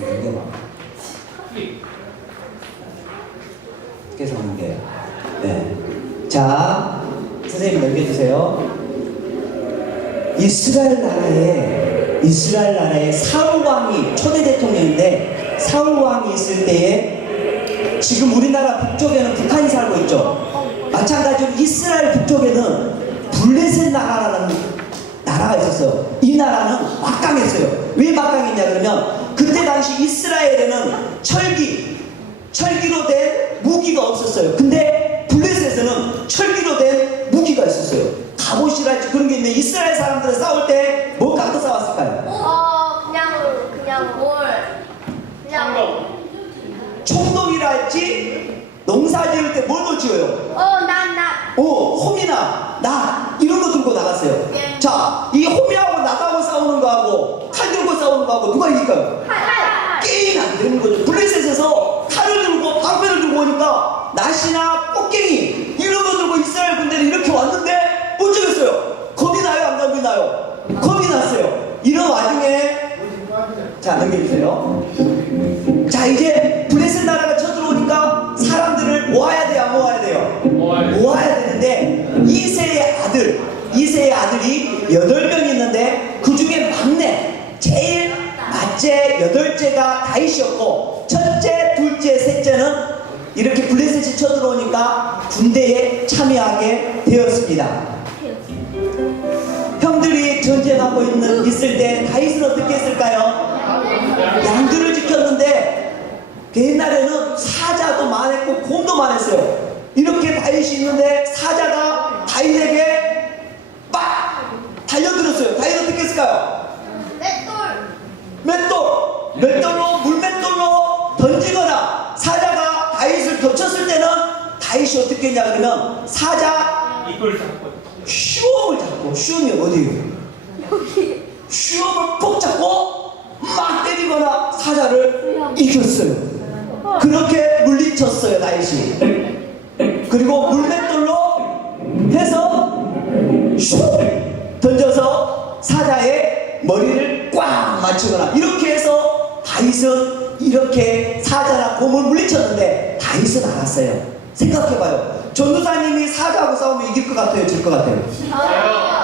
넘겨봐. 계속 넘겨요. 네. 자, 선생님 넘겨주세요. 이스라엘 나라에 사울 왕이 초대 대통령인데, 사울 왕이 있을 때에 지금 우리나라 북쪽에는 북한이 살고 있죠. 마찬가지로 이스라엘 북쪽에는 블레셋 나라라는 나라가 있었어요. 이 나라는 막강했어요. 왜 막강했냐 그러면 그때 당시 이스라엘에는 철기로 된 무기가 없었어요. 근데 블레셋에는 철기로 된 무기가 있었어요. 갑옷이랄지 그런 게 있는데 이스라엘 사람들은 싸울 때 뭐 갖고 싸웠을까요? 그냥 총동이랄지 농사 지을 때 뭘 지어요? 홈이나 나 이런 거 들고 나갔어요. 예. 자, 이 홈이하고 나하고 싸우는 거하고 칼 들고 싸우는 거하고 누가 이길까요? 게임이 안 되는 거죠. 블레셋에서 칼을 들고 방패를 들고 오니까 낫이나 꽃갱이 이런 거 들고 이스라엘 군대는 이렇게 왔는데 못 죽였어요. 겁이 나요, 안 겁이 나요? 겁이 났어요. 이런 와중에 자, 넘겨주세요. 자, 이제 블레셋 나라가 쳐들어오니까 사람들을 모아야 돼요, 안 모아야 돼요? 모아야 되는데 이세의 아들이 8명 있는데 그 중에 막내 제일 맏째 8째가 다윗이었고, 첫째, 둘째, 셋째는 이렇게 블레셋이 쳐들어오니까 군대에 참여하게 되었습니다. 형들이 전쟁하고 있을 때 다윗은 어떻게 했을까요? 양들을 지켰는데 옛날에는 사자도 많았고 곰도 많았어요. 이렇게 다윗이 있는데 사자가 다윗에게 막 달려들었어요. 다윗 어떻게 했을까요? 맷돌로 물맷돌로 던지거나 사자가 다윗을 덮쳤을 때는 다윗이 어떻게 했냐 그러면 사자 이걸 잡고 슈엄을 잡고, 슈엄이 어디에요? 슈엄을 푹 잡고 막 때리거나 사자를 이겼어요. 그렇게 물리쳤어요, 다윗이. 그리고 물맷돌로 해서 슉 던져서 사자의 머리를 꽉 맞추거나, 이렇게 해서 다윗은 이렇게 사자나 곰을 물리쳤는데 다윗은 알았어요. 생각해봐요. 전도사님이 사자하고 싸우면 이길 것 같아요, 질 것 같아요?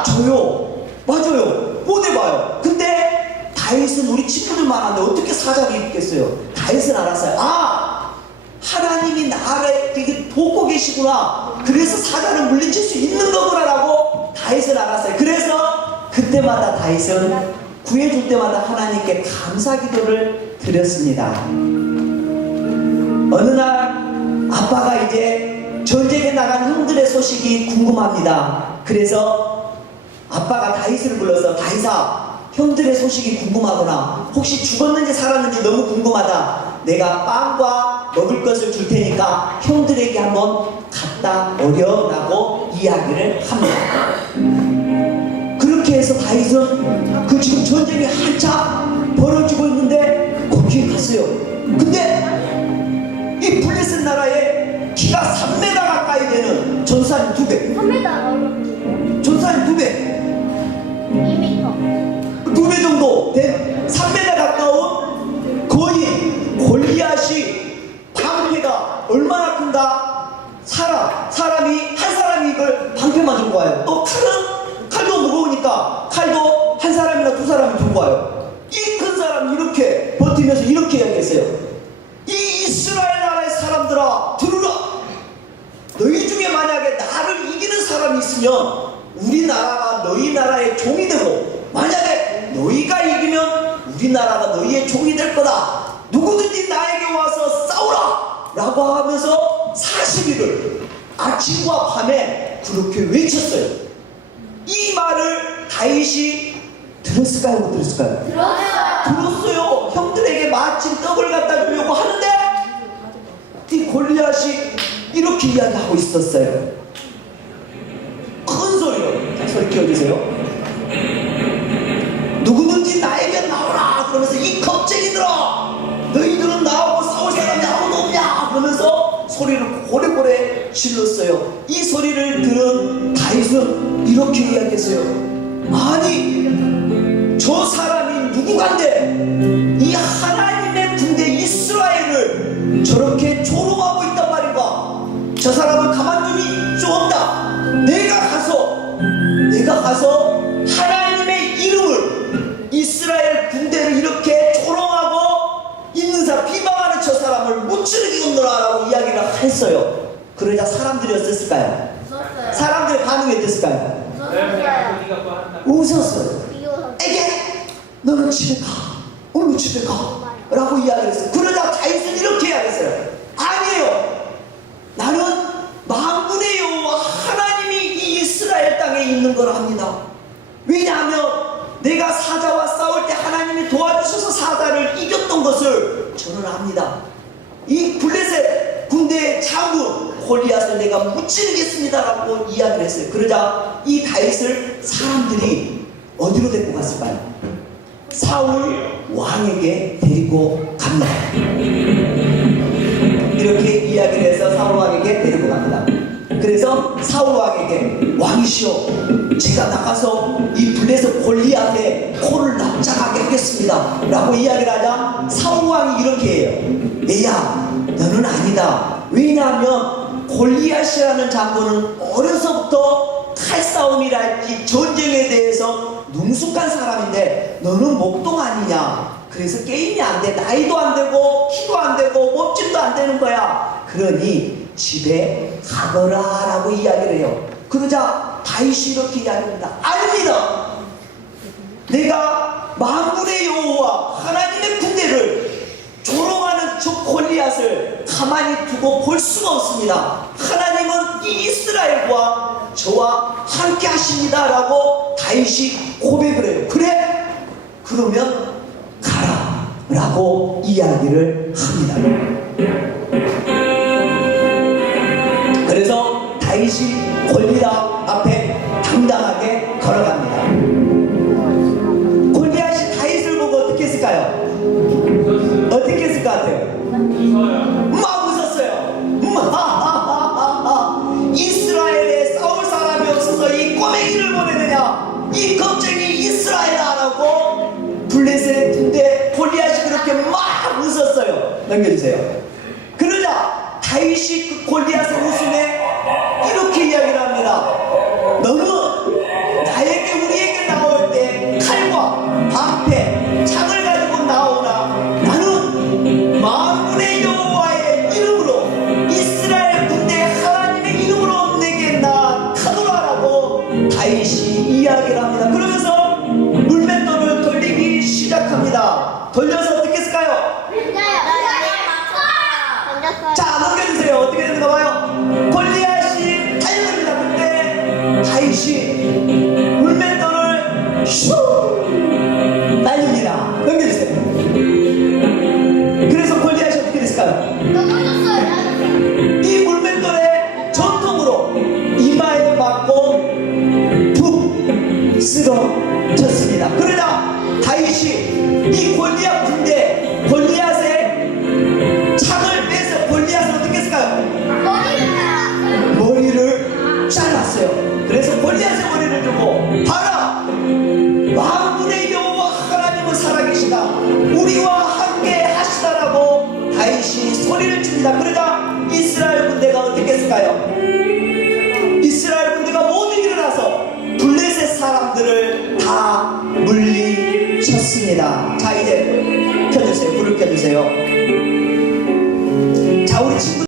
저요. 맞아요. 못 해봐요. 근데 다윗은 우리 친구들 많은데 어떻게 사자를 이기겠어요? 다윗은 알았어요. 아, 하나님이 나를 되게 돕고 계시구나. 그래서 사자를 물리칠 수 있는 거구나라고 다윗은 알았어요. 그래서 그때마다 다윗은 구해줄 때마다 하나님께 감사 기도를 드렸습니다. 어느 날 아빠가 이제 전쟁에 나간 형들의 소식이 궁금합니다. 그래서 아빠가 다윗을 불러서, 다윗아, 형들의 소식이 궁금하구나. 혹시 죽었는지 살았는지 너무 궁금하다. 내가 빵과 먹을 것을 줄 테니까 형들에게 한번 갖다 오려라고 이야기를 합니다. 그렇게 해서 다윗은 그 지금 전쟁이 한참 벌어지고 있는데 거기에 갔어요. 근데 이 블레셋 나라에 키가 3m 가까이 되는 전사님 2배, 전사님 2배, 2배 정도 된 3m 가까운 거인 골리앗이 방패가 얼마나 큰가? 사람이 한 사람이 이걸 방패만 들고 와요. 또 칼도 무거우니까 칼도 한 사람이나 두 사람이 들고 와요. 이 큰 사람이 이렇게 버티면서 이렇게 이야기했어요. 이 이스라엘 나라의 사람들아, 들으라. 너희 중에 만약에 나를 이기는 사람이 있으면 우리나라가 너희 나라의 종이 되고, 만약에 너희가 이기면 우리나라가 너희의 종이 될 거다. 누구든지 나에게 와서 싸우라 라고 하면서 40일을 아침과 밤에 그렇게 외쳤어요. 이 말을 다윗이 들었을까요, 못 들었을까요? 들었어요. 형들에게 마침 떡을 갖다 주려고 하는데 이 골리앗이 이렇게 이야기하고 있었어요. 큰 소리로. 자, 소리 키워주세요. 누구든지 나에게 나오라 그러면서, 이 겁쟁이들아, 너희들은 나하고 싸울 사람이 아무도 없냐 그러면서 소리를 고래고래 질렀어요. 이 소리를 들은 다윗은 이렇게 이야기했어요. 아니, 저 사람이 누구간데 이 하나님의 저렇게 조롱하고 있단 말인가? 저 사람은 가만두니 수 없다. 내가 가서 하나님의 이름을, 이스라엘 군대를 이렇게 조롱하고 있는 사람, 비방하는 저 사람을 무찌르겠노라 라고 이야기를 했어요. 그러자 사람들이 어땠을까요? 웃었어요. 사람들의 반응이 어땠을까요? 웃었어요. 웃었어요. 비웃었어요. 에게 너는 집에 가, 오늘 집에 가 라고 이야기를 했어요. 그러자 다윗은 이렇게 이야기했어요. 아니에요, 나는 만군의 여호와 하나님이 이 이스라엘 땅에 있는 걸 합니다. 왜냐하면 내가 사자와 싸울 때 하나님이 도와주셔서 사자를 이겼던 것을 저는 압니다. 이 블레셋 군대의 장군 골리앗을 내가 무찌르겠습니다 라고 이야기를 했어요. 그러자 이 다윗을 사람들이 어디로 데리고 갔을까요? 사울 왕에게 데리고 갑니다. 이렇게 이야기를 해서 사울 왕에게 데리고 갑니다. 그래서 사울 왕에게, 왕이시여, 제가 나가서 이 블레셋 골리앗의 코를 납작하게 하겠습니다 라고 이야기를 하자 사울 왕이 이렇게 해요. 얘야, 너는 아니다. 왜냐하면 골리앗이라는 장군은 어려서부터 칼싸움이랄지 전쟁에 대해서 능숙한 사람인데 너는 목동 아니냐. 그래서 게임이 안 돼. 나이도 안 되고 키도 안 되고 몸집도 안 되는 거야. 그러니 집에 가거라 라고 이야기를 해요. 그러자 다윗이 이렇게 이야기합니다. 아닙니다. 내가 만군의 여호와 하나님의 군대를 조롱하는 저 골리앗을 가만히 두고 볼 수가 없습니다. 하나님은 이 이스라엘과 저와 함께 하십니다 라고 다윗이 고백을 해요. 그래? 그러면 가라 라고 이야기를 합니다. 그래서 다윗이 골리앗 앞에 당당하게 걸어갑니다. 골리앗이 다윗을 보고 어떻게 했을까요? 어떻게 했을 것 같아요? 막 웃었어요. 이스라엘에 싸울 사람이 없어서 이 꼬맹이를 보내느냐, 이 겁쟁이 이스라엘아라고 블레셋 군대 골리앗이 그렇게 막 웃었어요. 넘겨주세요. 그러자 다윗이 그 골리앗의 웃음에 이렇게 이야기를 합니다. 너는 나에게, 우리에게 나올 때 칼과 방패, 창을 가지고 나오나 나는 만군의 여호와의 이름으로, 이스라엘 군대 하나님의 이름으로 내게 나타노라라고 다윗이 이야기를 합니다. 그러면서 물맷돌을 돌리기 시작합니다. 돌려서 어떻게 했을까요? 자, 넘겨주세요. 어떻게 되는가 봐요. 골리앗이 달려듭니다. 그때 다윗이 물맷돌을 슈 날립니다. 넘겨주세요. 그래서 골리앗이 어떻게 됐을까요? 이 물맷돌의 전통으로 이마에 맞고 푹 쓰러졌습니다. 그러나 다윗이 이 골리앗 군대, 골리앗의 창을 빼서 골리앗을 어떻게 했을까요? 머리를 잘랐어요. 그래서 골리앗의 머리를 주고, 봐라, 만군의 여호와 하나님은 살아계시다, 우리와 함께 하시다라고 다윗이 소리를 칩니다. 그러자 이스라엘 군대가 어떻게 했을까요? 이스라엘 군대가 모두 일어나서 블레셋 사람들을 다 물리쳤습니다. 자, 이제 켜주세요. 불을 켜주세요. 자, 우리 친구